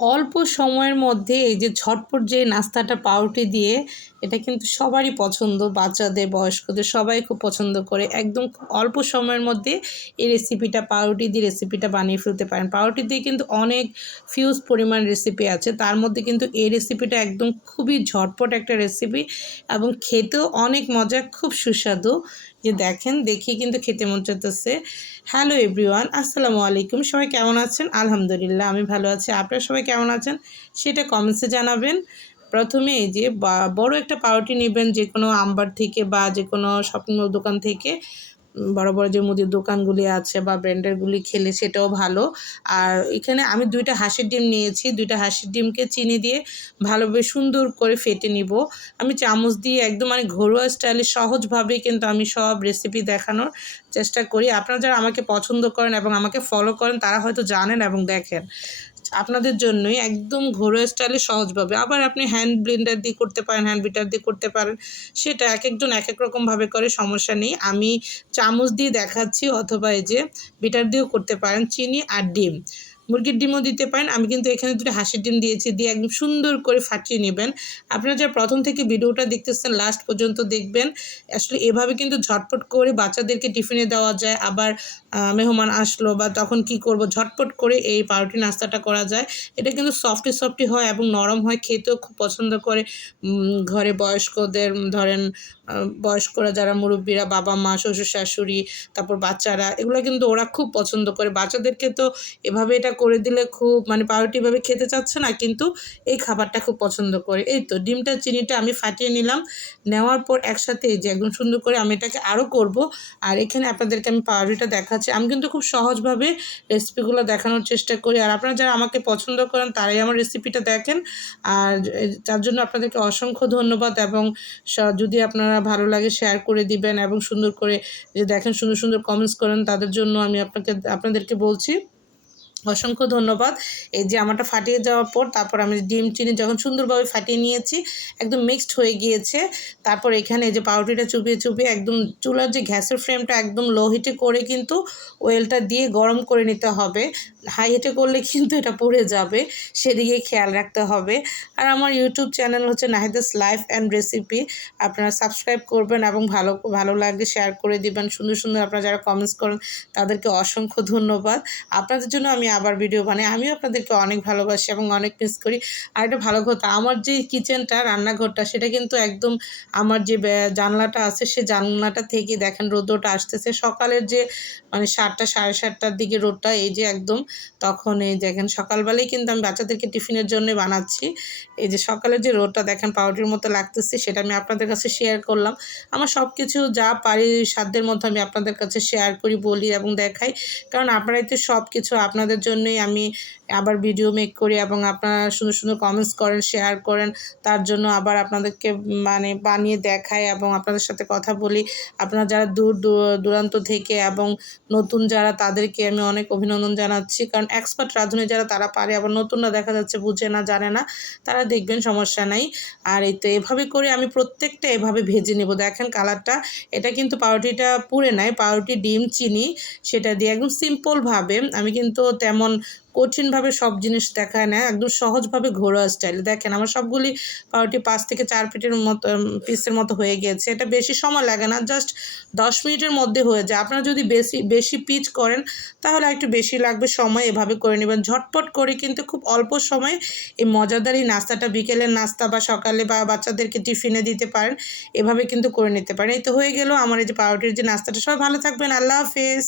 অল্প সময়ের মধ্যে এই যে ঝটপট যে নাস্তাটা পাউরুটি দিয়ে, এটা কিন্তু সবারই পছন্দ, বাচ্চাদের, বয়স্কদের সবাই খুব পছন্দ করে। একদম খুব অল্প সময়ের মধ্যে এই রেসিপিটা, পাউরুটি দিয়ে রেসিপিটা বানিয়ে ফেলতে পারেন। পাউরুটি দিয়ে কিন্তু অনেক ফিউজ পরিমাণ রেসিপি আছে, তার মধ্যে কিন্তু এই রেসিপিটা একদম খুবই ঝটপট একটা রেসিপি এবং খেতেও অনেক মজা, খুব সুস্বাদু। যে দেখেন, দেখি কিন্তু খেতে মন চাইতেছে। হ্যালো এভরিওয়ান, আসসালামু আলাইকুম। সবাই কেমন আছেন? আলহামদুলিল্লাহ আমি ভালো আছি। আপনারা সবাই কেমন আছেন সেটা কমেন্টসে জানাবেন। প্রথমে এই যে বড় একটা পাউরুটি নেবেন, যে কোনো আমবার থেকে বা যে কোনো শপিং মল দোকান থেকে। বড় বড় যে মুদির দোকানগুলি আছে বা ব্র্যান্ডেরগুলি খেলে সেটাও ভালো। আর এখানে আমি 2টা হাঁসের ডিম নিয়েছি। 2টা হাঁসের ডিমকে চিনি দিয়ে ভালোভাবে সুন্দর করে ফেটে নিব। আমি চামচ দিয়ে একদম মানে ঘরোয়া স্টাইলে সহজভাবে কিন্তু আমি সব রেসিপি দেখানোর চেষ্টা করি। আপনারা যারা আমাকে পছন্দ করেন এবং আমাকে ফলো করেন তারা হয়তো জানেন এবং দেখেন। আপনাদের জন্যই একদম ঘরোয়া স্টাইলে সহজভাবে। আবার আপনি হ্যান্ড ব্লেন্ডার দিয়ে করতে পারেন, হ্যান্ড বিটার দিয়ে করতে পারেন। সেটা একেকজন একেক রকমভাবে করে, সমস্যা নেই। আমি চামচ দিয়ে দেখাচ্ছি, অথবা এই যে বিটার দিয়েও করতে পারেন। চিনি আর ডিম, মুরগির ডিমও দিতে পারেন। আমি কিন্তু এখানে 2টা হাঁসের ডিম দিয়েছি, দিয়ে একদম সুন্দর করে ফাটিয়ে নেবেন। আপনারা যারা প্রথম থেকে ভিডিওটা দেখতেছেন লাস্ট পর্যন্ত দেখবেন। আসলে এভাবে কিন্তু ঝটপট করে বাচ্চাদেরকে টিফিনে দেওয়া যায়। আবার মেহমান আসলো বা তখন কি করব, ঝটপট করে এই পাউরুটি নাস্তাটা করা যায়। এটা কিন্তু সফটি সফটি হয় এবং নরম হয়, খেতেও খুব পছন্দ করে। ঘরে বয়স্কদের ধরেন, বয়স্করা যারা মুরব্বীরা, বাবা মা, শ্বশুর শাশুড়ি, তারপর বাচ্চারা, এগুলো কিন্তু ওরা খুব পছন্দ করে। বাচ্চাদেরকে তো এভাবে এটা করে দিলে খুব মানে পাউরুটি এভাবে খেতে চাচ্ছে না, কিন্তু এই খাবারটা খুব পছন্দ করে। এই তো ডিমটা চিনিটা আমি ফাটিয়ে নিলাম। নেওয়ার পর একসাথে এই যে একদম সুন্দর করে আমি এটাকে আরও করব। আর এখানে আপনাদেরকে আমি পাউরুটিটা দেখাচ্ছি। আমি কিন্তু খুব সহজভাবে রেসিপিগুলো দেখানোর চেষ্টা করি। আর আপনারা যারা আমাকে পছন্দ করেন তারাই আমার রেসিপিটা দেখেন। আর তার জন্য আপনাদেরকে অসংখ্য ধন্যবাদ। এবং যদি আপনারা ভালো লাগে শেয়ার করে দিবেন এবং সুন্দর করে যে দেখেন, সুন্দর সুন্দর কমেন্টস করেন, তাদের জন্য আমি আপনাদেরকে বলছি অসংখ্য ধন্যবাদ। এই যে আমারটা ফাটিয়ে যাওয়ার পর তারপর আমি ডিম চিনি যখন সুন্দরভাবে ফাটিয়ে নিয়েছি, একদম মিক্সড হয়ে গিয়েছে। তারপর এখানে এই যে পাউরুটিটা চুবিয়ে চুবিয়ে একদম চুলার যে গ্যাসের ফ্লেমটা একদম লো হিটে করে কিন্তু ওয়েলটা দিয়ে গরম করে নিতে হবে। হাই হিটে করলে কিন্তু এটা পুড়ে যাবে, সেদিকে খেয়াল রাখতে হবে। আর আমার ইউটিউব চ্যানেল হচ্ছে নাহিদাস লাইফ অ্যান্ড রেসিপি। আপনারা সাবস্ক্রাইব করবেন এবং ভালো ভালো লাগলে শেয়ার করে দিবেন। সুন্দর সুন্দর আপনারা যারা কমেন্টস করেন তাদেরকে অসংখ্য ধন্যবাদ। আপনাদের জন্য আমি আবার ভিডিও বানাই। আমিও আপনাদেরকে অনেক ভালোবাসি এবং অনেক মিস করি। আর একটা ভালো কথা, আমার যে কিচেনটা, রান্নাঘরটা, সেটা কিন্তু একদম আমার যে জানলাটা আছে, সে জানলাটা থেকে দেখেন রোদ্রটা আসতেছে। সকালের যে মানে 7টা 7:30টার দিকে রোদটা এই যে একদম, তখন এই দেখেন সকালবেলায় কিন্তু আমি বাচ্চাদেরকে টিফিনের জন্য বানাচ্ছি। এই যে সকালের যে রোদটা দেখেন পাউরুটির মতো লাগতেছে, সেটা আমি আপনাদের কাছে শেয়ার করলাম। আমার সব কিছু যা পারি সাধ্যের মধ্যে আমি আপনাদের কাছে শেয়ার করি, বলি এবং দেখাই। কারণ আপনারাই তো সব কিছু, আপনাদের জন্যই আমি আবার ভিডিও মেক করি এবং আপনারা সুন্দর সুন্দর কমেন্টস করেন, শেয়ার করেন। তার জন্য আবার আপনাদেরকে মানে বানিয়ে দেখাই এবং আপনাদের সাথে কথা বলি। আপনারা যারা দূর দূরান্ত থেকে এবং নতুন যারা, তাদেরকে আমি অনেক অভিনন্দন জানাচ্ছি। কারণ এক্সপার্ট রাঁধুনি যারা তারা পারে, আবার নতুনরা দেখা যাচ্ছে বুঝে না, জানে না, তারা দেখবেন সমস্যা নাই। আর এই তো এভাবে করে আমি প্রত্যেকটা এভাবে ভেজে নেব। দেখেন কালারটা, এটা কিন্তু পাউরুটিটা পুড়ে নাই, পাউরুটি, ডিম, চিনি সেটা দিয়ে একদম সিম্পলভাবে। আমি কিন্তু তেমন কঠিনভাবে সব জিনিস দেখায় না, একদম সহজভাবে ঘরোয়া স্টাইলে। দেখেন আমার সবগুলি পাউরুটি 5 থেকে 4 পিসের মতো হয়ে গিয়েছে। এটা বেশি সময় লাগে না, জাস্ট 10 মিনিটের মধ্যে হয়ে যায়। আপনারা যদি বেশি পিচ করেন তাহলে একটু বেশি লাগবে সময়। এভাবে করে নেবেন ঝটপট করে, কিন্তু খুব অল্প সময়ে এই মজাদার এই নাস্তাটা, বিকেলের নাস্তা বা সকালে বা বাচ্চাদেরকে টিফিনে দিতে পারেন। এভাবে কিন্তু করে নিতে পারেন। এই তো হয়ে গেল আমার এই যে পাউরুটির যে নাস্তাটা। সবাই ভালো থাকবেন, আল্লাহ হাফেজ।